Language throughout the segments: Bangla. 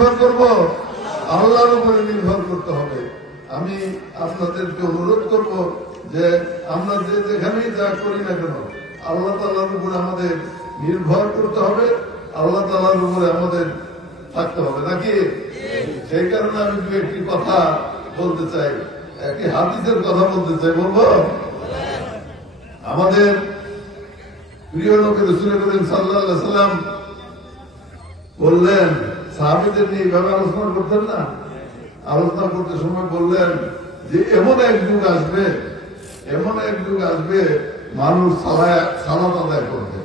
নির্ভর করবো, আল্লাহর উপরে নির্ভর করতে হবে। আমি আপনাদেরকে অনুরোধ করব যে আমরা যেখানেই যা করি না কেন আল্লাহ তাআলার উপরে আমাদের নির্ভর করতে হবে, আল্লাহ তাআলার উপরে আমাদের থাকতে হবে, নাকি? সেই কারণে আমি দু একটি কথা বলতে চাই, একটি হাদিসের কথা বলতে চাই। বলবো? আমাদের প্রিয় নবী রাসূল করিম সাল্লাল্লাহু আলাইহি ওয়াসাল্লাম বললেন, সাহাবীদের নিয়ে এইভাবে আলোচনা করতেন না, আলোচনা করতে সময় বললেন যে এমন এক যুগ আসবে মানুষ সালাত আদায় করবে,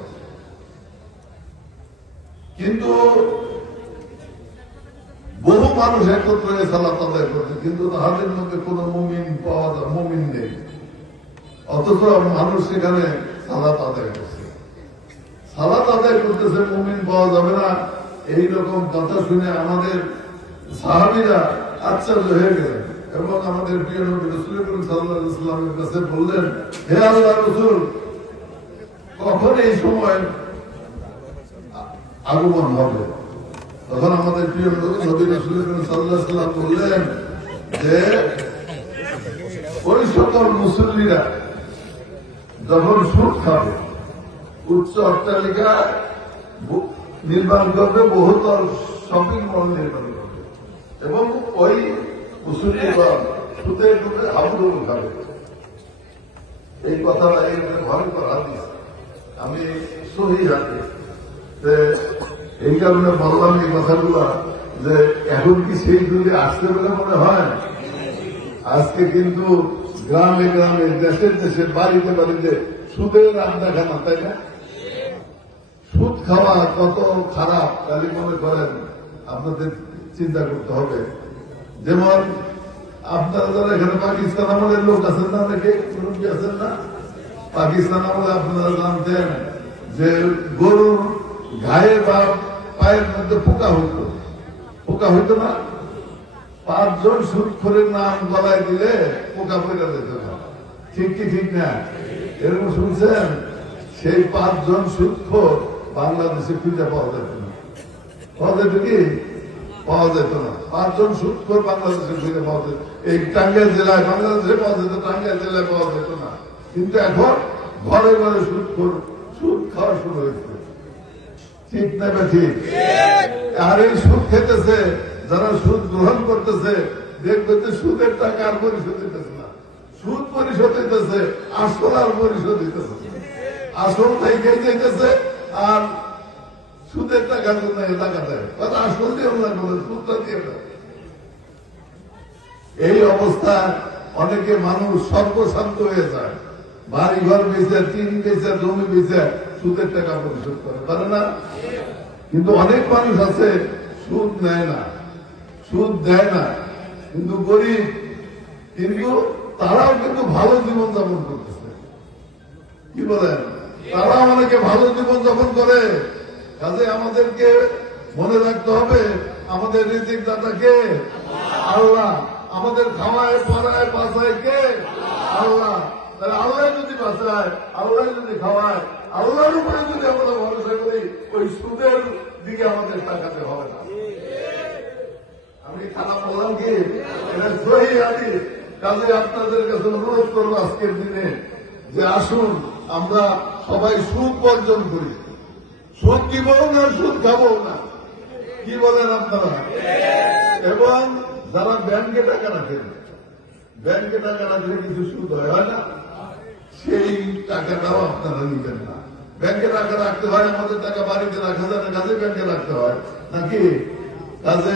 কিন্তু বহু মানুষ একত্র হয়ে সালাত আদায় করছে, কিন্তু তাহাদের মধ্যে কোন মুমিন নেই, অথচ মানুষ সেখানে সালাত আদায় করছে। সালাত আদায় করতেছে, মুমিন পাওয়া যাবে না, এইরকম কথা শুনে আমাদের সাহাবীরা আশ্চর্য হয়ে গেলেন এবং আমাদের প্রিয় নবী রাসূল করিম সাল্লাল্লাহু আলাইহি ওয়াসাল্লামের কাছে বললেন, হে আল্লাহর রাসূল, কখন এই সময় আগমন হবে? তখন আমাদের প্রিয় নবী রাসূল করিম সাল্লাল্লাহু আলাইহি ওয়াসাল্লাম বললেন যে ওই সকল মুসল্লিরা যখন সুদ খাবে, উচ্চ অট্টালিকা নির্মাণ করবে, বহুতল শপিং মল নির্মাণ করবে এবং ওই মুসল্লিগণ সুদের ডুবে হাবুডুবু খাবে। এই কথাটা ভয়ঙ্কর হাদিস, আমি সহিহ হাদিস। এই কারণে বললাম এই কথাগুলো যে এখন কি সেই যুগে আসতে বলে মনে হয়? আজকে কিন্তু গ্রামে গ্রামে, দেশের দেশে, বাড়িতে বাড়িতে সুদের আড্ডাখানা, তাই না? সুদ খাওয়া কত খারাপ তাহলে মনে করেন আপনাদের চিন্তা করতে হবে। যেমন আপনারা যারা এখানে পাকিস্তান আমলের লোক আছেন না, অনেকে মুরব্বী আছেন না, পাকিস্তান আমলে আপনারা জানতেন যে গরুর গায়ে বা পায়ের মধ্যে পোকা হইতো না, 5 জন সুদখোরের নাম গলায় দিলে পোকা পয়দা যেত না, ঠিক কি ঠিক না? এরকম শুনছেন? সেই 5 জন সুদখোর বাংলাদেশে খুঁজে পাওয়া যেত না। পাওয়া যেত কি? পাওয়া যেত না। 5 জন সুদখোর বাংলাদেশে খুঁজে পাওয়া যেত। এই টাঙ্গাইল জেলায় বাংলাদেশে পাওয়া যেত, টাঙ্গাইল জেলায় পাওয়া যেত না। কিন্তু এখন ঘরে ঘরে সুদ খাওয়া শুরু হয়েছে, ঠিক না? ঠিক। আর এই সুদ খেতেছে যারা, সুদ গ্রহণ করতেছে, দেখবে যে সুদের টাকা আর পরিশোধ হইতেছে না, সুদ পরিশোধ হইতেছে, আসল আর পরিশোধ হইতেছে, আসল থেকে যেতেছে আর সুদের টাকার জন্য টাকা দেয়, আসল দিয়ে না বলে সুদটা দিয়ে দেয়। এই অবস্থা অনেকে মানুষ সর্বশান্ত হয়ে যায়, বাড়ি ঘর বেচে, টিন বেচে, জমি বেচে সুদের টাকা পরিশোধ করে পারে না। কিন্তু অনেক মানুষ আছে সুদ নেয় না, সুদ দেয় না, কিন্তু গরিব, কিন্তু তারাও কিন্তু ভালো জীবন যাপন করতেছে। কি বলেন? তারাও অনেকে ভালো জীবন যাপন করে। কাজে আমাদেরকে মনে রাখতে হবে আমাদের রিজিক দাতা কে? আল্লাহ। আমাদের খাওয়ায়, পড়ায়, বাঁচায় কে? আল্লাহ। তাহলে আল্লাহ যদি বাঁচায়, আল্লাহ যদি খাওয়ায়, আল্লাহর উপরে যদি আমরা ভরসা করি, ওই সুদের দিকে আমাদের তাকাতে হবে না। আমি খারাপ বললাম কি? এটা সহিহ হাদিস। কাজে আপনাদের কাছে অনুরোধ করবো আজকের দিনে যে আসুন আমরা সবাই সুদ বর্জন করি, সুদ দিব না, সুদ খাবো না। কি বলেন আপনারা? এবং যারা ব্যাংকে টাকা রাখেন, ব্যাংকে টাকা রাখলে কিছু সুদ হয় না, সেই টাকাটাও আপনারা নিবেন না। ব্যাংকে টাকা রাখতে হয়, আমাদের টাকা বাড়িতে রাখা যায় না, কাজে ব্যাংকে রাখতে হয় নাকি? কাজে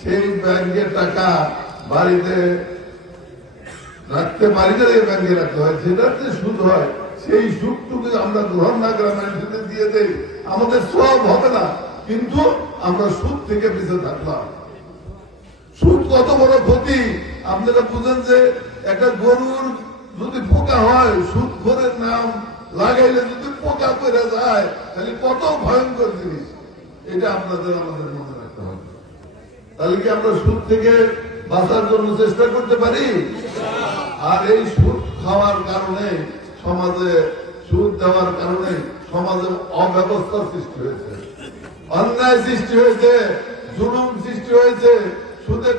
সেই ব্যাংকের টাকা বাড়িতে রাখতে, বাড়িতে ব্যাংকে রাখতে হয়, সেটার যে সুদ হয় সেই সুদটুকু আমরা গ্রহণ না করে মানুষদের দিয়ে দেই, আমাদের সব হবে না, কিন্তু আমরা সুদ থেকে বেঁচে থাকলাম। সুদ কত বড় ক্ষতি আপনারা বুঝেন যে একটা গরুর যদি পোকা হয়, সুদখোরের নাম লাগাইলে যদি পোকা করে যায়, তাহলে কত ভয়ঙ্কর জিনিস, এটা আপনাদের আমাদের মনে রাখতে হবে। তাহলে কি আমরা সুদ থেকে বাঁচার জন্য চেষ্টা করতে পারি? আর এই সুদ খাওয়ার কারণে সমাজে, সুদ দেওয়ার কারণে সমাজে অব্যবস্থার সৃষ্টি হয়েছে, অন্যায় সৃষ্টি হয়েছে, জুলুম সৃষ্টি হয়েছে, সুদের